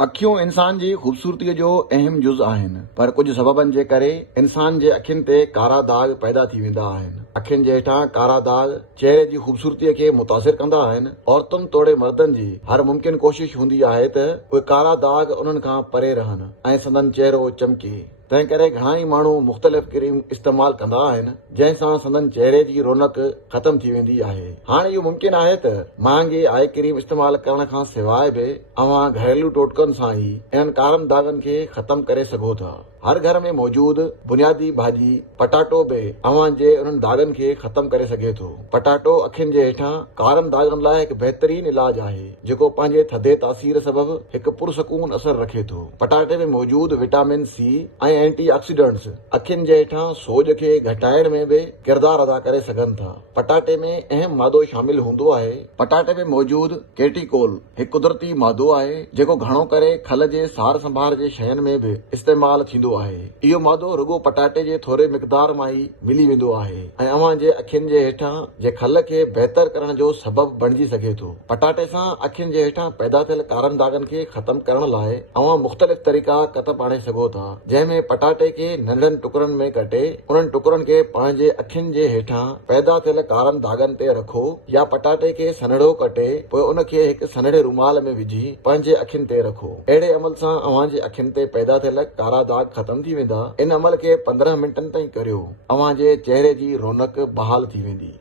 अखियूं इंसान जी ख़ूबसूरतीअ जो अहम जुज़ आहिनि, पर कुझु सबबनि जे करे इंसान जे अखियुनि ते कारा दाग़ पैदा थी वेंदा आहिनि। अखियुनि जे हेठां कारा दाग़ चेहरे जी ख़ूबसूरतीअ खे मुतासिर कंदा आहिनि। औरतुनि तोड़े मर्दनि जी हर मुमकिन कोशिश हूंदी आहे त उहे कारा दाग़ उन्हनि खां परे रहनि ऐं संदन चहिरो चमके। तंहिं करे घणा ई माण्हू मुख़्तलिफ़ क्रीम इस्तेमाल कंदा आहिनि, जंहिंसां संदन चहिरे जी रौनक ख़तम थी वेंदी आहे। हाणे इहो मुमकिन आहे त महांगी आई क्रीम इस्तेमाल करण खां सवाइ बि अव्हां घरेलू टोटकनि सां ई इन्हनि कारनि दाग़नि खे ख़तम करे सघो था। हर घर में मौजूद बुनियादी भाॼी पटाटो बि अव्हां जे उन्हनि दाग़नि खे ख़तम करे सघे थो। पटाटो अखियुनि जे हेठां कारनि दाग़नि लाइ हिकु बहितरीन इलाज आहे, जेको पंहिंजे थधे तासीर सबबि हिकु पुरसकून असर रखे थो। पटाटे में मौजूद विटामिन सी ऐं एंटी ऑक्सीडेंट्स अखियुनि जे हेठां सोज खे घटाइण में बि किरदारु अदा करे सघनि था। पटाटे में अहम मादो शामिल हूंदो आहे। पटाटे में मौजूद केटिकोल हिकु कुदरती मादो आहे, जेको घणो करे खल जे सार संभार जे शयुनि में बि इस्तेमाल थींदो आहे। इहो मादो रुगो पटाटे जे थोरे मिक़दार मां ई मिली वेंदो आहे ऐं अव्हां जे अखियुनि जे हेठां जे खल खे बहितर करण जो सबबु बणिजी सघे थो। पटाटे सां अखियुनि जे हेठां पैदा थियल कारनि दाग़नि खे ख़तम करण लाइ अव्हां मुख़्तलिफ़ तरीक़ा कतब आणे सघो था, जंहिंमें पटाटे खे नंढनि टुकड़नि में कटे उन्हनि टुकड़नि खे पंहिंजे अखियुनि जे हेठां पैदा थियल कारनि दाग़नि ते रखो, या पटाटे खे सन्हड़ो कटे पोइ उन खे हिकु सन्हड़े रुमाल में विझी पंहिंजे अखियुनि ते रखो। अहिड़े अमल सां अव्हां जे अखियुनि ते पैदा थियल कारा दाग़ ख़तम थी वेंदा। इन अमल खे 15 मिंटनि ताईं करियो। अव्हां जे चहिरे जी रौनक बहाल थी वेंदी।